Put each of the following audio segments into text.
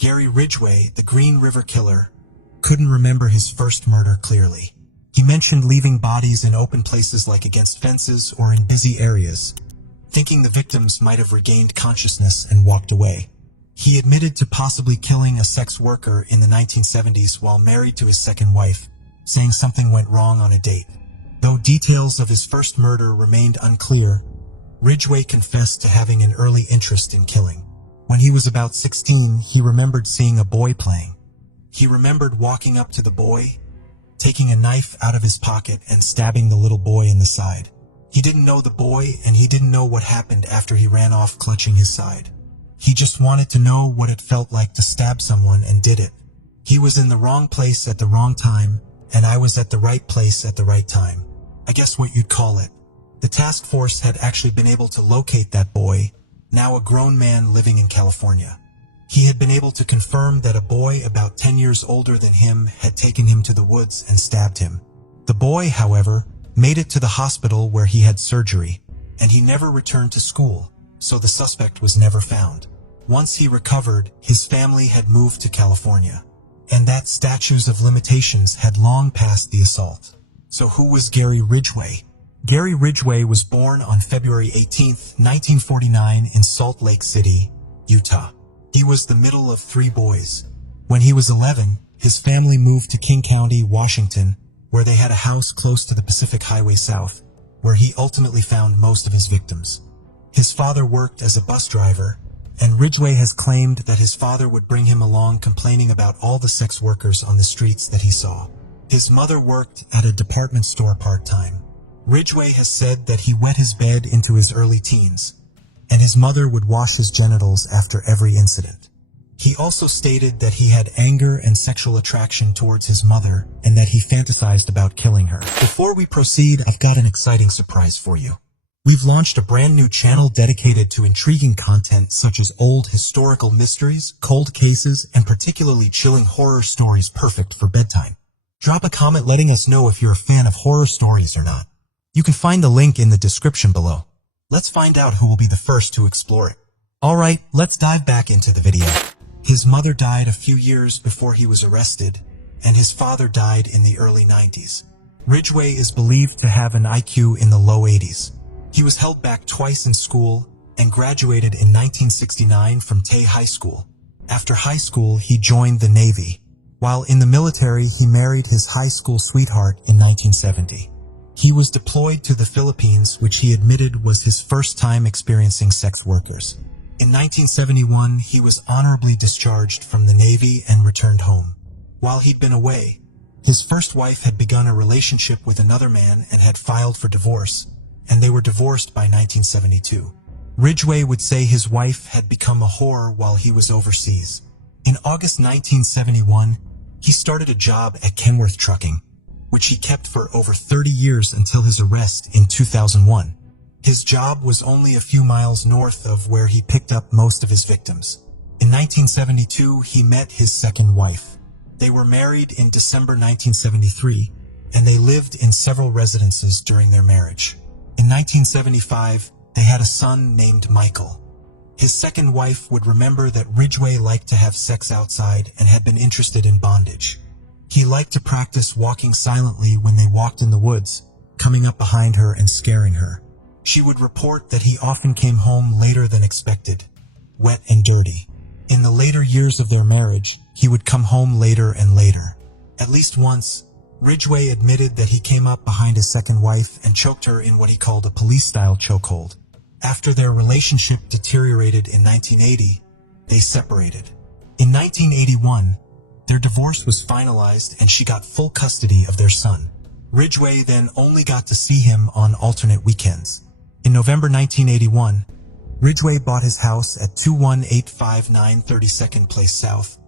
Gary Ridgway, the Green River Killer, couldn't remember his first murder clearly. He mentioned leaving bodies in open places like against fences or in busy areas, thinking the victims might have regained consciousness and walked away. He admitted to possibly killing a sex worker in the 1970s while married to his second wife, saying something went wrong on a date. Though details of his first murder remained unclear, Ridgway confessed to having an early interest in killing. When he was about 16, he remembered seeing a boy playing. He remembered walking up to the boy, taking a knife out of his pocket and stabbing the little boy in the side. He didn't know the boy, and he didn't know what happened after he ran off clutching his side. He just wanted to know what it felt like to stab someone and did it. He was in the wrong place at the wrong time, and I was at the right place at the right time. I guess what you'd call it. The task force had actually been able to locate that boy, now a grown man living in California. He had been able to confirm that a boy about 10 years older than him had taken him to the woods and stabbed him. The boy, however, made it to the hospital where he had surgery, and he never returned to school, so the suspect was never found. Once he recovered, his family had moved to California, and that statute of limitations had long passed the assault. So who was Gary Ridgway? Gary Ridgway was born on February 18, 1949 in Salt Lake City, Utah. He was the middle of 3 boys. When he was 11, his family moved to King County, Washington, where they had a house close to the Pacific Highway South, where he ultimately found most of his victims. His father worked as a bus driver, and Ridgway has claimed that his father would bring him along complaining about all the sex workers on the streets that he saw. His mother worked at a department store part-time. Ridgway has said that he wet his bed into his early teens, and his mother would wash his genitals after every incident. He also stated that he had anger and sexual attraction towards his mother, and that he fantasized about killing her. Before we proceed, I've got an exciting surprise for you. We've launched a brand new channel dedicated to intriguing content such as old historical mysteries, cold cases, and particularly chilling horror stories perfect for bedtime. Drop a comment letting us know if you're a fan of horror stories or not. You can find the link in the description below. Let's find out who will be the first to explore it. Alright, let's dive back into the video. His mother died a few years before he was arrested, and his father died in the early 90s. Ridgway is believed to have an IQ in the low 80s. He was held back twice in school and graduated in 1969 from Tay High School. After high school, he joined the Navy. While in the military, he married his high school sweetheart in 1970. He was deployed to the Philippines, which he admitted was his first time experiencing sex workers. In 1971, he was honorably discharged from the Navy and returned home. While he'd been away, his first wife had begun a relationship with another man and had filed for divorce, and they were divorced by 1972. Ridgway would say his wife had become a whore while he was overseas. In August 1971, he started a job at Kenworth Trucking, which he kept for over 30 years until his arrest in 2001. His job was only a few miles north of where he picked up most of his victims. In 1972, he met his second wife. They were married in December 1973, and they lived in several residences during their marriage. In 1975, they had a son named Michael. His second wife would remember that Ridgway liked to have sex outside and had been interested in bondage. He liked to practice walking silently when they walked in the woods, coming up behind her and scaring her. She would report that he often came home later than expected, wet and dirty. In the later years of their marriage, he would come home later and later. At least once, Ridgway admitted that he came up behind his second wife and choked her in what he called a police-style chokehold. After their relationship deteriorated in 1980, they separated. In 1981, their divorce was finalized and she got full custody of their son. Ridgway then only got to see him on alternate weekends. In November 1981, Ridgway bought his house at 21859 32nd Place South,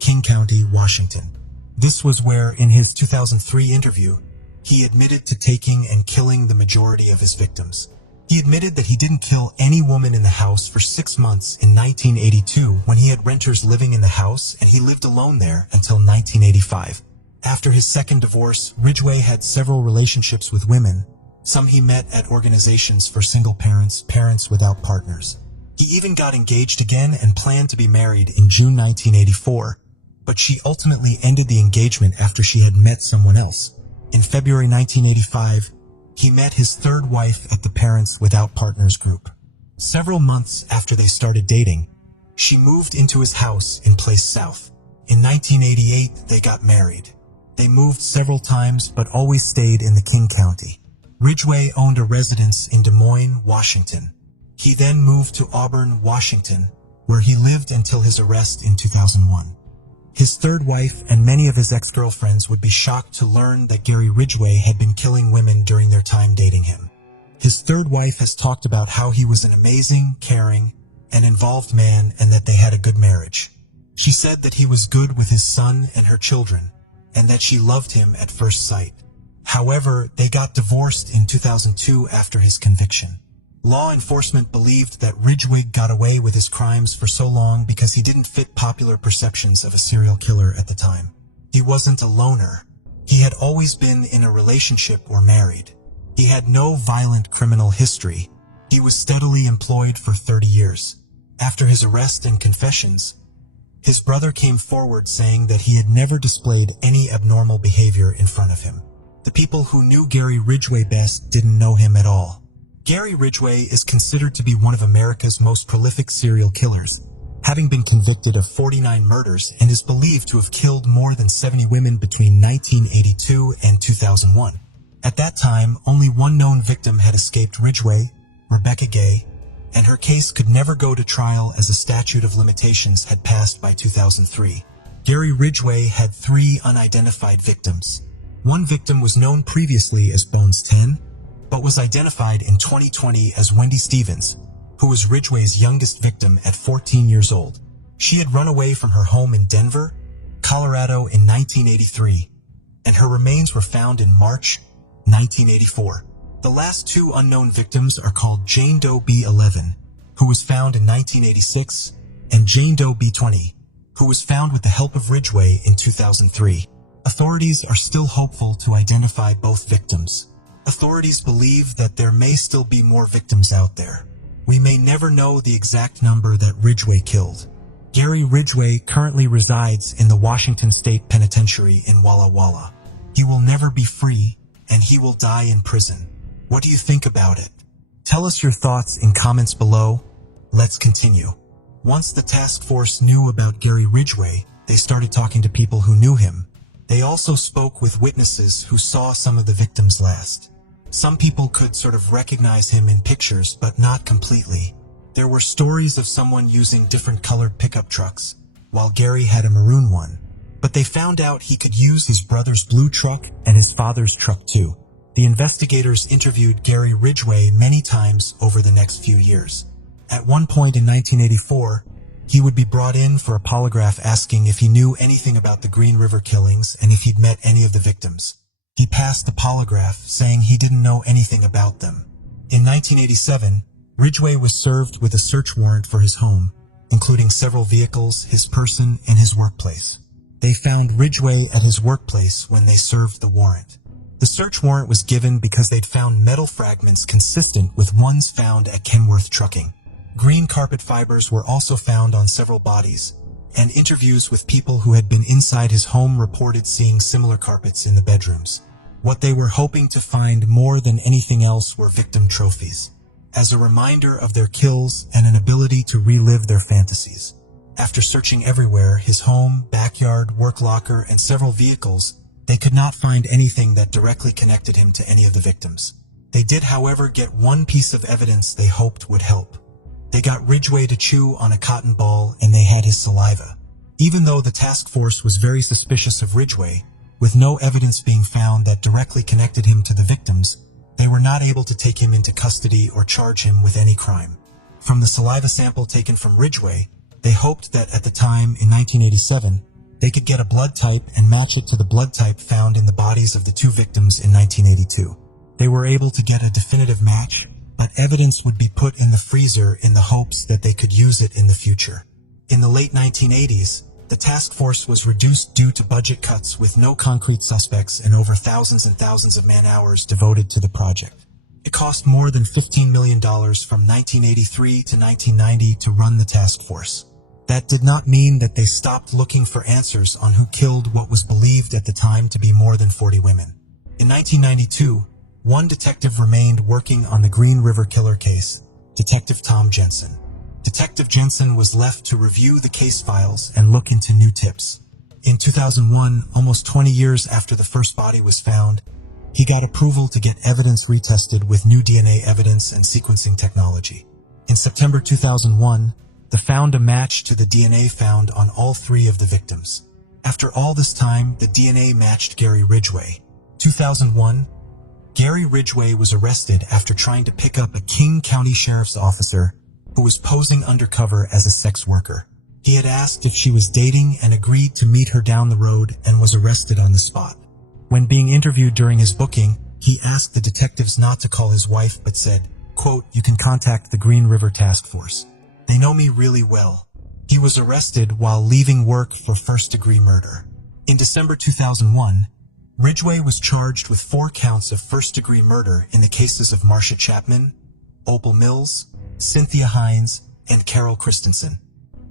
King County, Washington. This was where, in his 2003 interview, he admitted to taking and killing the majority of his victims. He admitted that he didn't kill any woman in the house for 6 months in 1982 when he had renters living in the house, and he lived alone there until 1985. After his second divorce, Ridgway had several relationships with women. Some he met at organizations for single parents, parents without partners. He even got engaged again and planned to be married in June 1984, but she ultimately ended the engagement after she had met someone else. In February 1985, he met his third wife at the Parents Without Partners group. Several months after they started dating, she moved into his house in Place South. In 1988, they got married. They moved several times but always stayed in the King County. Ridgway owned a residence in Des Moines, Washington. He then moved to Auburn, Washington, where he lived until his arrest in 2001. His third wife and many of his ex-girlfriends would be shocked to learn that Gary Ridgway had been killing women during their time dating him. His third wife has talked about how he was an amazing, caring, and involved man and that they had a good marriage. She said that he was good with his son and her children, and that she loved him at first sight. However, they got divorced in 2002 after his conviction. Law enforcement believed that Ridgway got away with his crimes for so long because he didn't fit popular perceptions of a serial killer at the time. He wasn't a loner. He had always been in a relationship or married. He had no violent criminal history. He was steadily employed for 30 years. After his arrest and confessions, his brother came forward saying that he had never displayed any abnormal behavior in front of him. The people who knew Gary Ridgway best didn't know him at all. Gary Ridgway is considered to be one of America's most prolific serial killers, having been convicted of 49 murders and is believed to have killed more than 70 women between 1982 and 2001. At that time, only one known victim had escaped Ridgway, Rebecca Gay, and her case could never go to trial as a statute of limitations had passed by 2003. Gary Ridgway had 3 unidentified victims. One victim was known previously as Bones 10, but was identified in 2020 as Wendy Stevens, who was Ridgway's youngest victim at 14 years old. She had run away from her home in Denver, Colorado in 1983, and her remains were found in March 1984. The last 2 unknown victims are called Jane Doe B11, who was found in 1986, and Jane Doe B20, who was found with the help of Ridgway in 2003. Authorities are still hopeful to identify both victims. Authorities believe that there may still be more victims out there. We may never know the exact number that Ridgway killed. Gary Ridgway currently resides in the Washington State Penitentiary in Walla Walla. He will never be free, and he will die in prison. What do you think about it? Tell us your thoughts in comments below. Let's continue. Once the task force knew about Gary Ridgway, they started talking to people who knew him. They also spoke with witnesses who saw some of the victims last. Some people could sort of recognize him in pictures, but not completely. There were stories of someone using different colored pickup trucks, while Gary had a maroon one. But they found out he could use his brother's blue truck and his father's truck too. The investigators interviewed Gary Ridgway many times over the next few years. At one point in 1984, he would be brought in for a polygraph asking if he knew anything about the Green River killings and if he'd met any of the victims. He passed the polygraph, saying he didn't know anything about them. In 1987, Ridgway was served with a search warrant for his home, including several vehicles, his person, and his workplace. They found Ridgway at his workplace when they served the warrant. The search warrant was given because they'd found metal fragments consistent with ones found at Kenworth Trucking. Green carpet fibers were also found on several bodies, and interviews with people who had been inside his home reported seeing similar carpets in the bedrooms. What they were hoping to find more than anything else were victim trophies, as a reminder of their kills and an ability to relive their fantasies. After searching everywhere, his home, backyard, work locker, and several vehicles, they could not find anything that directly connected him to any of the victims. They did, however, get one piece of evidence they hoped would help. They got Ridgway to chew on a cotton ball, and they had his saliva. Even though the task force was very suspicious of Ridgway, with no evidence being found that directly connected him to the victims, they were not able to take him into custody or charge him with any crime. From the saliva sample taken from Ridgway, they hoped that at the time, in 1987, they could get a blood type and match it to the blood type found in the bodies of the 2 victims in 1982. They were able to get a definitive match, but evidence would be put in the freezer in the hopes that they could use it in the future. In the late 1980s, the task force was reduced due to budget cuts with no concrete suspects and over thousands and thousands of man-hours devoted to the project. It cost more than $15 million from 1983 to 1990 to run the task force. That did not mean that they stopped looking for answers on who killed what was believed at the time to be more than 40 women. In 1992, one detective remained working on the Green River Killer case, Detective Tom Jensen. Detective Jensen was left to review the case files and look into new tips. In 2001, almost 20 years after the first body was found, he got approval to get evidence retested with new DNA evidence and sequencing technology. In September 2001, they found a match to the DNA found on all 3 of the victims. After all this time, the DNA matched Gary Ridgway. 2001, Gary Ridgway was arrested after trying to pick up a King County Sheriff's officer who was posing undercover as a sex worker. He had asked if she was dating and agreed to meet her down the road and was arrested on the spot. When being interviewed during his booking, he asked the detectives not to call his wife but said, quote, "You can contact the Green River Task Force. They know me really well." He was arrested while leaving work for first-degree murder. In December 2001, Ridgway was charged with 4 counts of first-degree murder in the cases of Marcia Chapman, Opal Mills, Cynthia Hines, and Carol Christensen.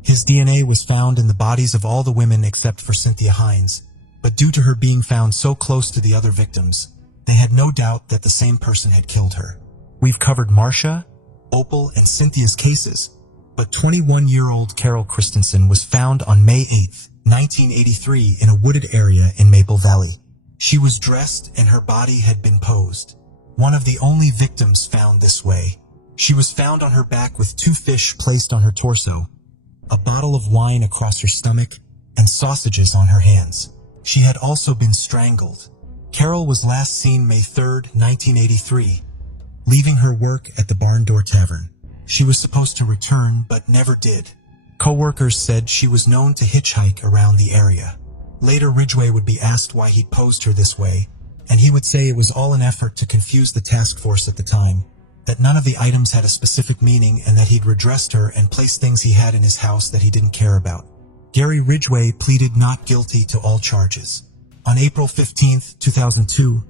His DNA was found in the bodies of all the women except for Cynthia Hines, but due to her being found so close to the other victims, they had no doubt that the same person had killed her. We've covered Marcia, Opal, and Cynthia's cases, but 21-year-old Carol Christensen was found on May 8, 1983 in a wooded area in Maple Valley. She was dressed and her body had been posed. One of the only victims found this way. She was found on her back with 2 fish placed on her torso, a bottle of wine across her stomach, and sausages on her hands. She had also been strangled. Carol was last seen May 3, 1983, leaving her work at the Barn Door Tavern. She was supposed to return, but never did. Co-workers said she was known to hitchhike around the area. Later, Ridgway would be asked why he'd posed her this way, and he would say it was all an effort to confuse the task force at the time, that none of the items had a specific meaning and that he'd redressed her and placed things he had in his house that he didn't care about. Gary Ridgway pleaded not guilty to all charges. On April 15, 2002,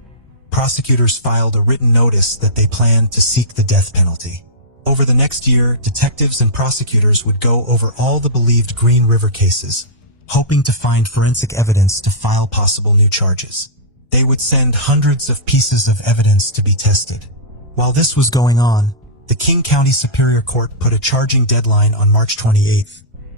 prosecutors filed a written notice that they planned to seek the death penalty. Over the next year, detectives and prosecutors would go over all the believed Green River cases, hoping to find forensic evidence to file possible new charges. They would send hundreds of pieces of evidence to be tested. While this was going on, the King County Superior Court put a charging deadline on March 28,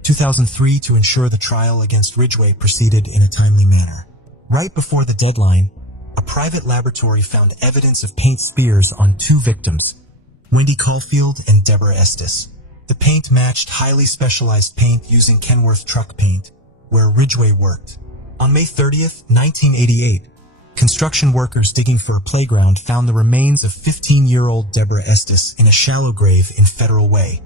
2003 to ensure the trial against Ridgway proceeded in a timely manner. Right before the deadline, a private laboratory found evidence of paint smears on 2 victims, Wendy Caulfield and Deborah Estes. The paint matched highly specialized paint using Kenworth truck paint, where Ridgway worked. On May 30, 1988, construction workers digging for a playground found the remains of 15-year-old Deborah Estes in a shallow grave in Federal Way,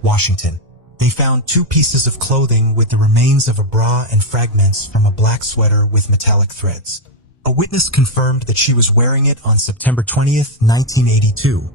Washington. They found 2 pieces of clothing with the remains of a bra and fragments from a black sweater with metallic threads. A witness confirmed that she was wearing it on September 20, 1982,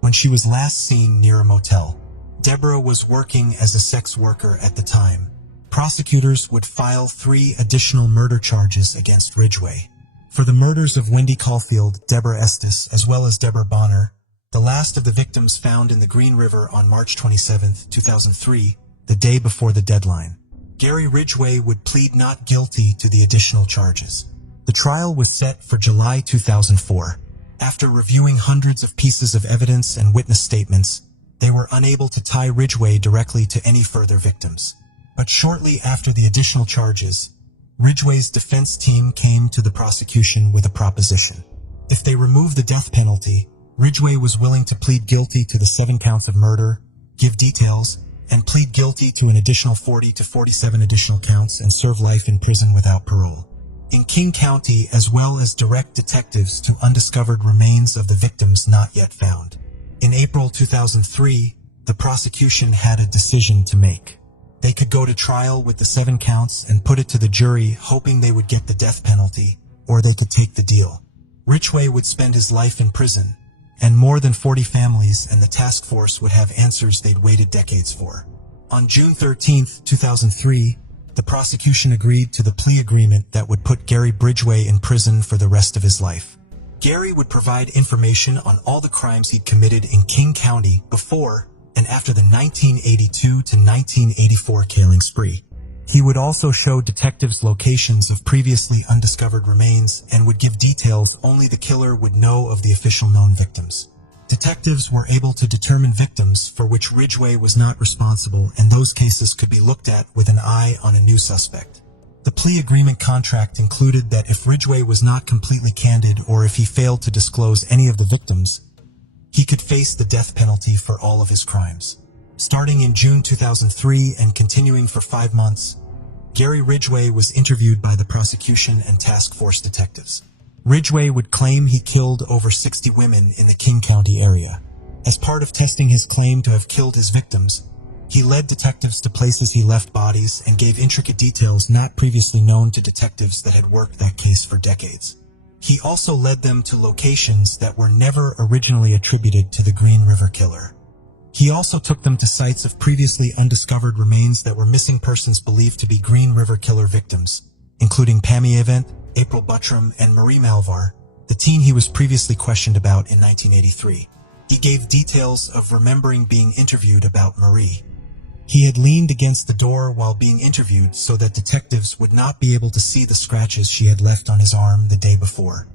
when she was last seen near a motel. Deborah was working as a sex worker at the time. Prosecutors would file 3 additional murder charges against Ridgway. For the murders of Wendy Caulfield, Deborah Estes, as well as Deborah Bonner, the last of the victims found in the Green River on March 27, 2003, the day before the deadline. Gary Ridgway would plead not guilty to the additional charges. The trial was set for July 2004. After reviewing hundreds of pieces of evidence and witness statements, they were unable to tie Ridgway directly to any further victims. But shortly after the additional charges, Ridgway's defense team came to the prosecution with a proposition. If they removed the death penalty, Ridgway was willing to plead guilty to the 7 counts of murder, give details, and plead guilty to an additional 40 to 47 additional counts and serve life in prison without parole. In King County, as well as direct detectives to undiscovered remains of the victims not yet found. In April 2003, the prosecution had a decision to make. They could go to trial with the 7 counts and put it to the jury, hoping they would get the death penalty, or they could take the deal. Ridgway would spend his life in prison, and more than 40 families and the task force would have answers they'd waited decades for. On June 13, 2003, the prosecution agreed to the plea agreement that would put Gary Ridgway in prison for the rest of his life. Gary would provide information on all the crimes he'd committed in King County before and after the 1982 to 1984 killing spree. He would also show detectives locations of previously undiscovered remains and would give details only the killer would know of the official known victims. Detectives were able to determine victims for which Ridgway was not responsible, and those cases could be looked at with an eye on a new suspect. The plea agreement contract included that if Ridgway was not completely candid or if he failed to disclose any of the victims, he could face the death penalty for all of his crimes. Starting in June 2003 and continuing for 5 months, Gary Ridgway was interviewed by the prosecution and task force detectives. Ridgway would claim he killed over 60 women in the King County area. As part of testing his claim to have killed his victims, he led detectives to places he left bodies and gave intricate details not previously known to detectives that had worked that case for decades. He also led them to locations that were never originally attributed to the Green River Killer. He also took them to sites of previously undiscovered remains that were missing persons believed to be Green River Killer victims, including Pammy Event, April Buttram, and Marie Malvar, the teen he was previously questioned about in 1983. He gave details of remembering being interviewed about Marie. He had leaned against the door while being interviewed so that detectives would not be able to see the scratches she had left on his arm the day before.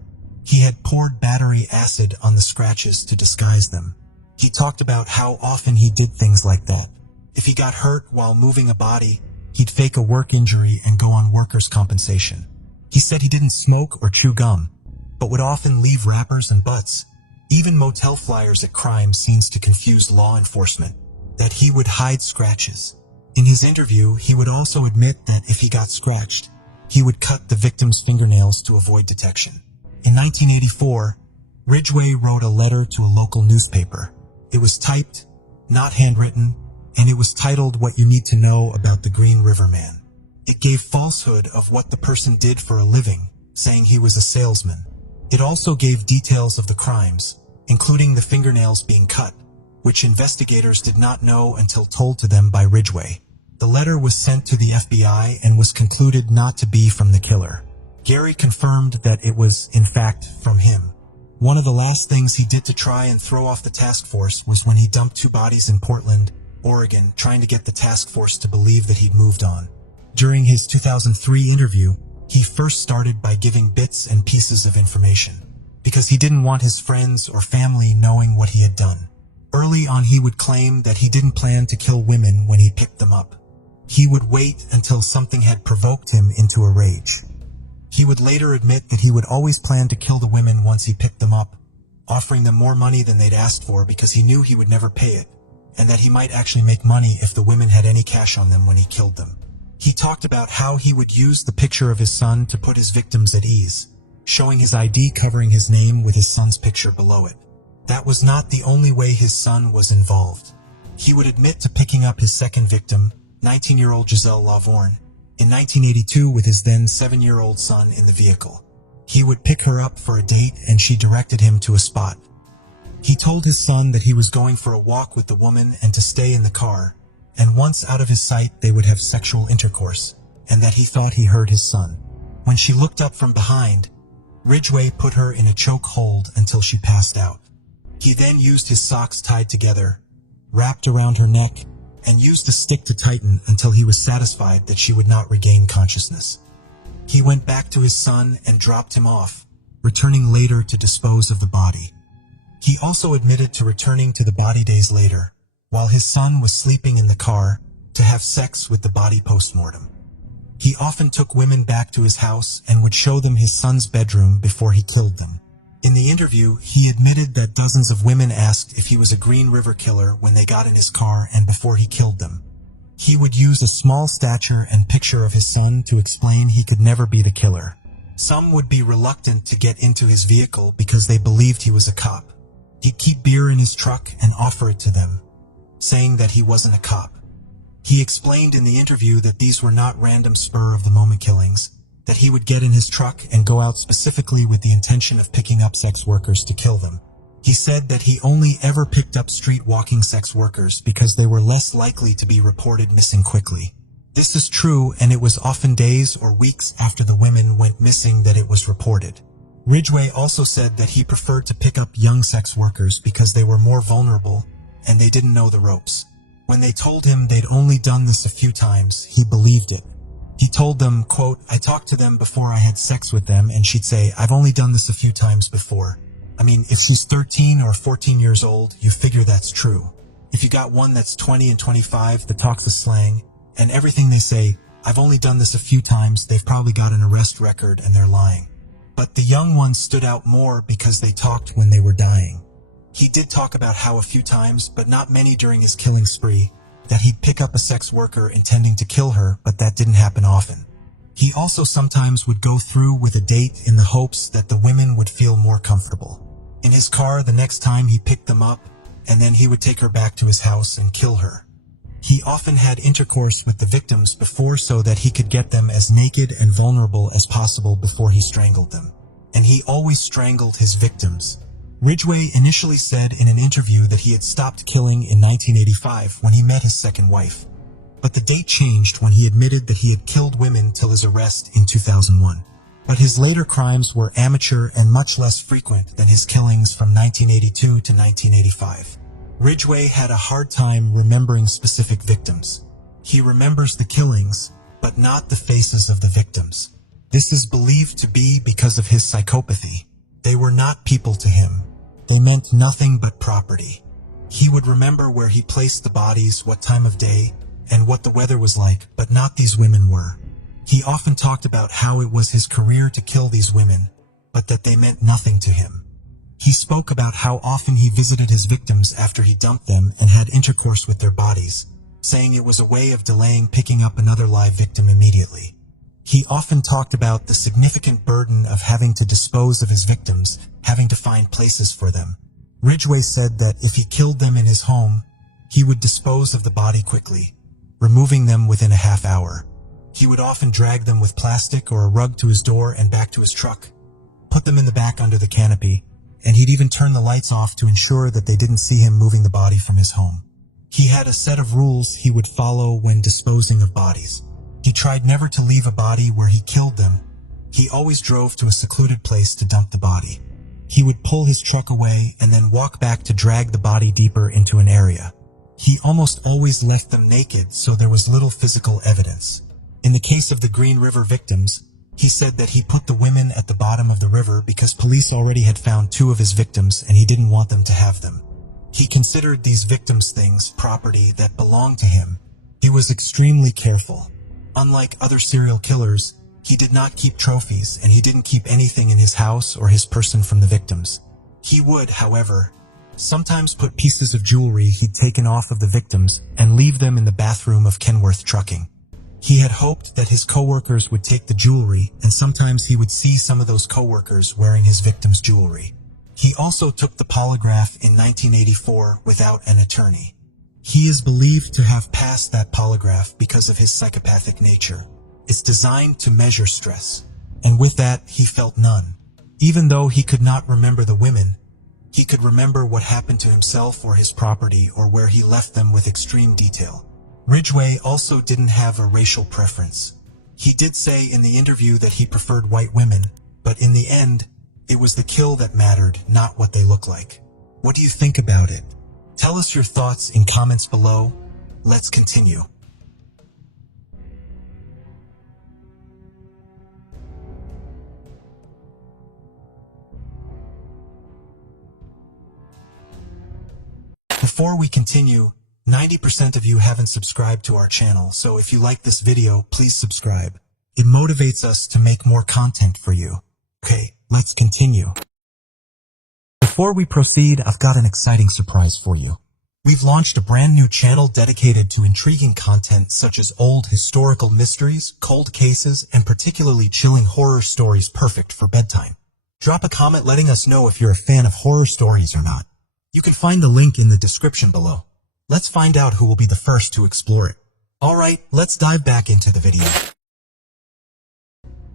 He had poured battery acid on the scratches to disguise them. He talked about how often he did things like that. If he got hurt while moving a body, he'd fake a work injury and go on workers' compensation. He said he didn't smoke or chew gum, but would often leave wrappers and butts, even motel flyers at crime scenes to confuse law enforcement, that he would hide scratches. In his interview, he would also admit that if he got scratched, he would cut the victim's fingernails to avoid detection. In 1984, Ridgway wrote a letter to a local newspaper. It was typed, not handwritten, and it was titled "What You Need to Know About the Green River Man." It gave falsehood of what the person did for a living, saying he was a salesman. It also gave details of the crimes, including the fingernails being cut, which investigators did not know until told to them by Ridgway. The letter was sent to the FBI and was concluded not to be from the killer. Gary confirmed that it was, in fact, from him. One of the last things he did to try and throw off the task force was when he dumped 2 bodies in Portland, Oregon, trying to get the task force to believe that he'd moved on. During his 2003 interview, he first started by giving bits and pieces of information, because he didn't want his friends or family knowing what he had done. Early on, he would claim that he didn't plan to kill women when he picked them up. He would wait until something had provoked him into a rage. He would later admit that he would always plan to kill the women once he picked them up, offering them more money than they'd asked for because he knew he would never pay it, and that he might actually make money if the women had any cash on them when he killed them. He talked about how he would use the picture of his son to put his victims at ease, showing his ID covering his name with his son's picture below it. That was not the only way his son was involved. He would admit to picking up his second victim, 19-year-old Giselle Lavorne, in 1982 with his then 7-year-old son in the vehicle. He would pick her up for a date and she directed him to a spot. He told his son that he was going for a walk with the woman and to stay in the car, and once out of his sight they would have sexual intercourse, and that he thought he heard his son. When she looked up from behind, Ridgway put her in a choke hold until she passed out. He then used his socks tied together, wrapped around her neck, and used a stick to tighten until he was satisfied that she would not regain consciousness. He went back to his son and dropped him off, returning later to dispose of the body. He also admitted to returning to the body days later, while his son was sleeping in the car, to have sex with the body post-mortem. He often took women back to his house and would show them his son's bedroom before he killed them. In the interview, he admitted that dozens of women asked if he was a Green River Killer when they got in his car and before he killed them. He would use a small stature and picture of his son to explain he could never be the killer. Some would be reluctant to get into his vehicle because they believed he was a cop. He'd keep beer in his truck and offer it to them, saying that he wasn't a cop. He explained in the interview that these were not random spur-of-the-moment killings, that he would get in his truck and go out specifically with the intention of picking up sex workers to kill them. He said that he only ever picked up street-walking sex workers because they were less likely to be reported missing quickly. This is true, and it was often days or weeks after the women went missing that it was reported. Ridgway also said that he preferred to pick up young sex workers because they were more vulnerable and they didn't know the ropes. When they told him they'd only done this a few times, he believed it. He told them, quote, "I talked to them before I had sex with them and she'd say, I've only done this a few times before. I mean, if she's 13 or 14 years old, you figure that's true. If you got one that's 20 and 25 that talks the slang, and everything they say, I've only done this a few times, they've probably got an arrest record and they're lying." But the young ones stood out more because they talked when they were dying. He did talk about how a few times, but not many during his killing spree, that he'd pick up a sex worker intending to kill her, but that didn't happen often. He also sometimes would go through with a date in the hopes that the women would feel more comfortable. In his car the next time he picked them up, and then he would take her back to his house and kill her. He often had intercourse with the victims before so that he could get them as naked and vulnerable as possible before he strangled them. And he always strangled his victims. Ridgway initially said in an interview that he had stopped killing in 1985 when he met his second wife. But the date changed when he admitted that he had killed women till his arrest in 2001. But his later crimes were amateur and much less frequent than his killings from 1982 to 1985. Ridgway had a hard time remembering specific victims. He remembers the killings, but not the faces of the victims. This is believed to be because of his psychopathy. They were not people to him. They meant nothing but property. He would remember where he placed the bodies, what time of day, and what the weather was like, but not these women were. He often talked about how it was his career to kill these women, but that they meant nothing to him. He spoke about how often he visited his victims after he dumped them and had intercourse with their bodies, saying it was a way of delaying picking up another live victim immediately. He often talked about the significant burden of having to dispose of his victims, having to find places for them. Ridgway said that if he killed them in his home, he would dispose of the body quickly, removing them within a half hour. He would often drag them with plastic or a rug to his door and back to his truck, put them in the back under the canopy, and he'd even turn the lights off to ensure that they didn't see him moving the body from his home. He had a set of rules he would follow when disposing of bodies. He tried never to leave a body where he killed them. He always drove to a secluded place to dump the body. He would pull his truck away and then walk back to drag the body deeper into an area. He almost always left them naked, so there was little physical evidence. In the case of the Green River victims, he said that he put the women at the bottom of the river because police already had found 2 of his victims and he didn't want them to have them. He considered these victims' things property that belonged to him. He was extremely careful. Unlike other serial killers, he did not keep trophies and he didn't keep anything in his house or his person from the victims. He would, however, sometimes put pieces of jewelry he'd taken off of the victims and leave them in the bathroom of Kenworth Trucking. He had hoped that his coworkers would take the jewelry, and sometimes he would see some of those coworkers wearing his victims' jewelry. He also took the polygraph in 1984 without an attorney. He is believed to have passed that polygraph because of his psychopathic nature. It's designed to measure stress, and with that, he felt none. Even though he could not remember the women, he could remember what happened to himself or his property or where he left them with extreme detail. Ridgway also didn't have a racial preference. He did say in the interview that he preferred white women, but in the end, it was the kill that mattered, not what they look like. What do you think about it? Tell us your thoughts in comments below. Let's continue. Before we continue, 90% of you haven't subscribed to our channel, so if you like this video, please subscribe. It motivates us to make more content for you. Okay, let's continue. Before we proceed, I've got an exciting surprise for you. We've launched a brand new channel dedicated to intriguing content such as old historical mysteries, cold cases, and particularly chilling horror stories perfect for bedtime. Drop a comment letting us know if you're a fan of horror stories or not. You can find the link in the description below. Let's find out who will be the first to explore it. Alright, let's dive back into the video.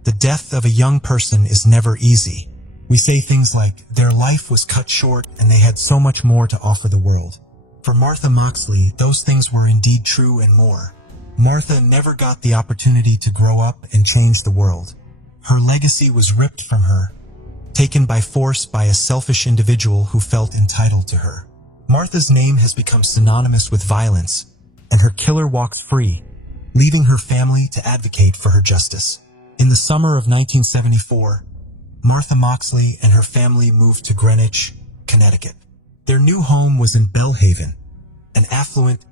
The death of a young person is never easy. We say things like, their life was cut short and they had so much more to offer the world. For Martha Moxley, those things were indeed true and more. Martha never got the opportunity to grow up and change the world. Her legacy was ripped from her, taken by force by a selfish individual who felt entitled to her. Martha's name has become synonymous with violence, and her killer walks free, leaving her family to advocate for her justice. In the summer of 1974, Martha Moxley and her family moved to Greenwich, Connecticut. Their new home was in Belhaven, an affluent,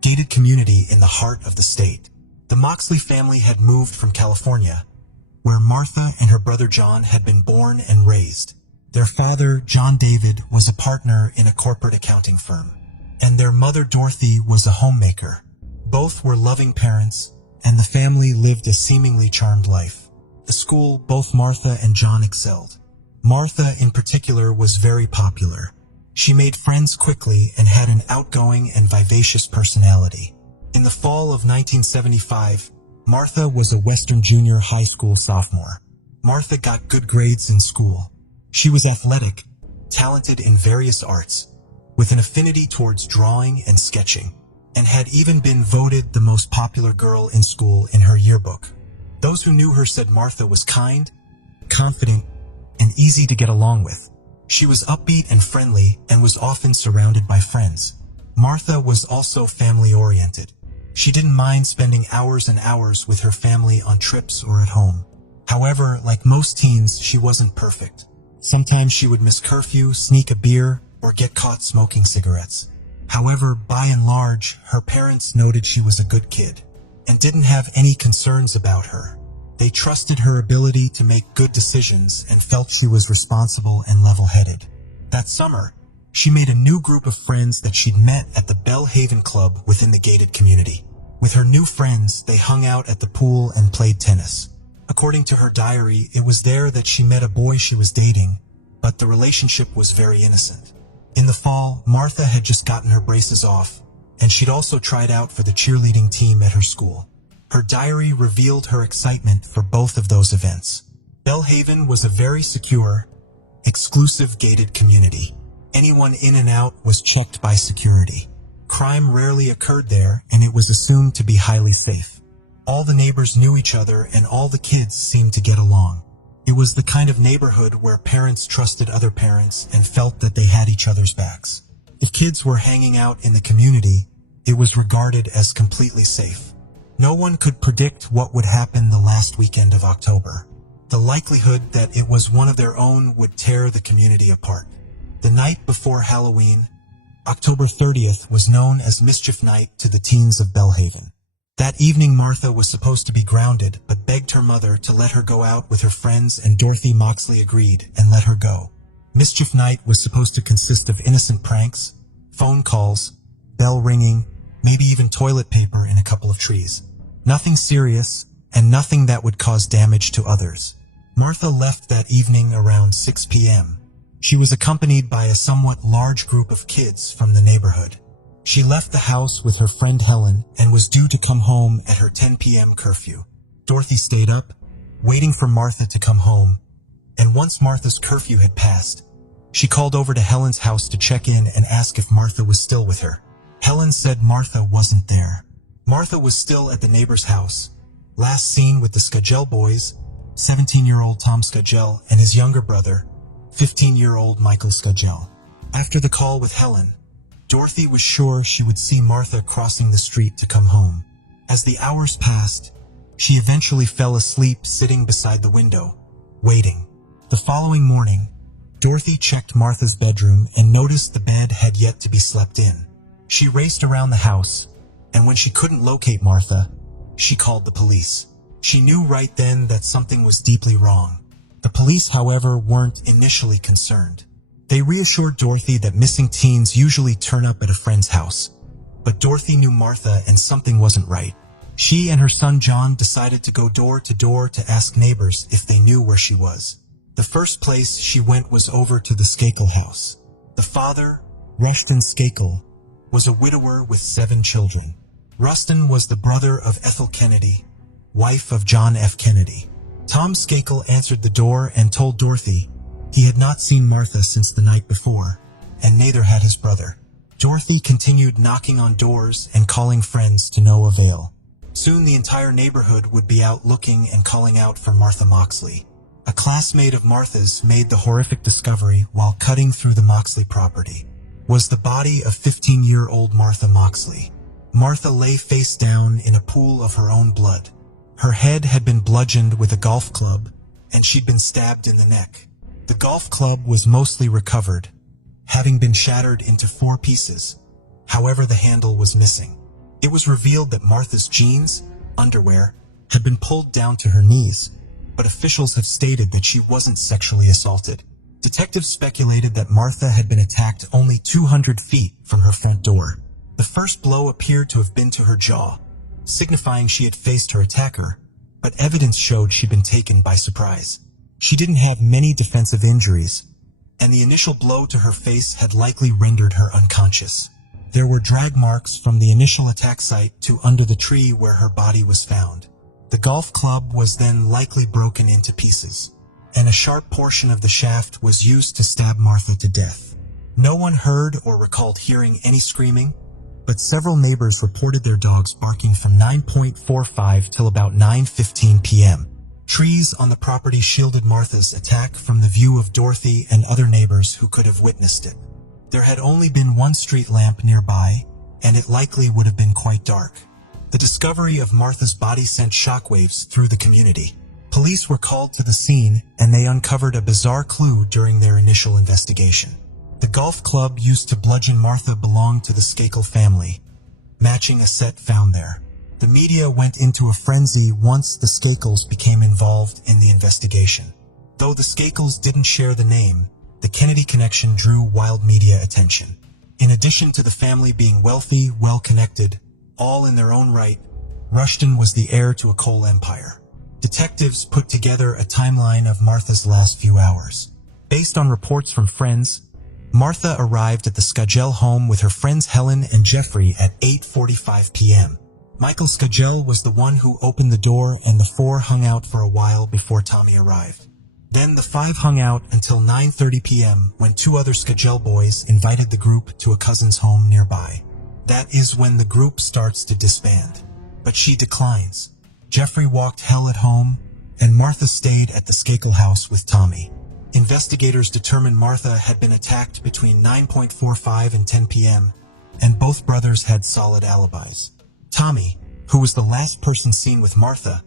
gated community in the heart of the state. The Moxley family had moved from California, where Martha and her brother John had been born and raised. Their father, John David, was a partner in a corporate accounting firm, and their mother, Dorothy, was a homemaker. Both were loving parents, and the family lived a seemingly charmed life. At school, both Martha and John excelled. Martha, in particular, was very popular. She made friends quickly and had an outgoing and vivacious personality. In the fall of 1975, Martha was a Western Junior High School sophomore. Martha got good grades in school. She was athletic, talented in various arts, with an affinity towards drawing and sketching, and had even been voted the most popular girl in school in her yearbook. Those who knew her said Martha was kind, confident, and easy to get along with. She was upbeat and friendly and was often surrounded by friends. Martha was also family-oriented. She didn't mind spending hours and hours with her family on trips or at home. However, like most teens, she wasn't perfect. Sometimes she would miss curfew, sneak a beer, or get caught smoking cigarettes. However, by and large, her parents noted she was a good kid and didn't have any concerns about her. They trusted her ability to make good decisions and felt she was responsible and level-headed. That summer, she made a new group of friends that she'd met at the Belhaven Club within the gated community. With her new friends, they hung out at the pool and played tennis. According to her diary, it was there that she met a boy she was dating, but the relationship was very innocent. In the fall, Martha had just gotten her braces off, and she'd also tried out for the cheerleading team at her school. Her diary revealed her excitement for both of those events. Belhaven was a very secure, exclusive gated community. Anyone in and out was checked by security. Crime rarely occurred there, and it was assumed to be highly safe. All the neighbors knew each other, and all the kids seemed to get along. It was the kind of neighborhood where parents trusted other parents and felt that they had each other's backs. If kids were hanging out in the community, it was regarded as completely safe. No one could predict what would happen the last weekend of October. The likelihood that it was one of their own would tear the community apart. The night before Halloween, October 30th, was known as Mischief Night to the teens of Belhaven. That evening, Martha was supposed to be grounded, but begged her mother to let her go out with her friends, and Dorothy Moxley agreed and let her go. Mischief Night was supposed to consist of innocent pranks, phone calls, bell ringing, maybe even toilet paper in a couple of trees. Nothing serious, and nothing that would cause damage to others. Martha left that evening around 6 p.m. She was accompanied by a somewhat large group of kids from the neighborhood. She left the house with her friend Helen and was due to come home at her 10 p.m. curfew. Dorothy stayed up, waiting for Martha to come home, and once Martha's curfew had passed, she called over to Helen's house to check in and ask if Martha was still with her. Helen said Martha wasn't there. Martha was still at the neighbor's house, last seen with the Scudgel boys, 17-year-old Tom Scudgel and his younger brother, 15-year-old Michael Scudgel. After the call with Helen, Dorothy was sure she would see Martha crossing the street to come home. As the hours passed, she eventually fell asleep sitting beside the window, waiting. The following morning, Dorothy checked Martha's bedroom and noticed the bed had yet to be slept in. She raced around the house, and when she couldn't locate Martha, she called the police. She knew right then that something was deeply wrong. The police, however, weren't initially concerned. They reassured Dorothy that missing teens usually turn up at a friend's house. But Dorothy knew Martha and something wasn't right. She and her son John decided to go door to door to ask neighbors if they knew where she was. The first place she went was over to the Skakel house. The father, Rushton Skakel, was a widower with 7 children. Ruston was the brother of Ethel Kennedy, wife of John F. Kennedy. Tom Skakel answered the door and told Dorothy he had not seen Martha since the night before, and neither had his brother. Dorothy continued knocking on doors and calling friends to no avail. Soon the entire neighborhood would be out looking and calling out for Martha Moxley. A classmate of Martha's made the horrific discovery while cutting through the Moxley property. Was the body of 15-year-old Martha Moxley. Martha lay face down in a pool of her own blood. Her head had been bludgeoned with a golf club, and she'd been stabbed in the neck. The golf club was mostly recovered, having been shattered into 4 pieces. However, the handle was missing. It was revealed that Martha's jeans, underwear, had been pulled down to her knees, but officials have stated that she wasn't sexually assaulted. Detectives speculated that Martha had been attacked only 200 feet from her front door. The first blow appeared to have been to her jaw, signifying she had faced her attacker, but evidence showed she'd been taken by surprise. She didn't have many defensive injuries, and the initial blow to her face had likely rendered her unconscious. There were drag marks from the initial attack site to under the tree where her body was found. The golf club was then likely broken into pieces, and a sharp portion of the shaft was used to stab Martha to death. No one heard or recalled hearing any screaming, but several neighbors reported their dogs barking from 9:45 till about 9:15 p.m. Trees on the property shielded Martha's attack from the view of Dorothy and other neighbors who could have witnessed it. There had only been one street lamp nearby, and it likely would have been quite dark. The discovery of Martha's body sent shockwaves through the community. Police were called to the scene, and they uncovered a bizarre clue during their initial investigation. The golf club used to bludgeon Martha belonged to the Skakel family, matching a set found there. The media went into a frenzy once the Skakels became involved in the investigation. Though the Skakels didn't share the name, the Kennedy connection drew wild media attention. In addition to the family being wealthy, well-connected, all in their own right, Rushton was the heir to a coal empire. Detectives put together a timeline of Martha's last few hours. Based on reports from friends, Martha arrived at the Skagel home with her friends Helen and Jeffrey at 8:45 p.m. Michael Skagel was the one who opened the door, and the 4 hung out for a while before Tommy arrived. Then the 5 hung out until 9:30 p.m. when 2 other Skagel boys invited the group to a cousin's home nearby. That is when the group starts to disband. But she declines. Jeffrey walked Hell at home, and Martha stayed at the Skakel house with Tommy. Investigators determined Martha had been attacked between 9:45 and 10 p.m., and both brothers had solid alibis. Tommy, who was the last person seen with Martha,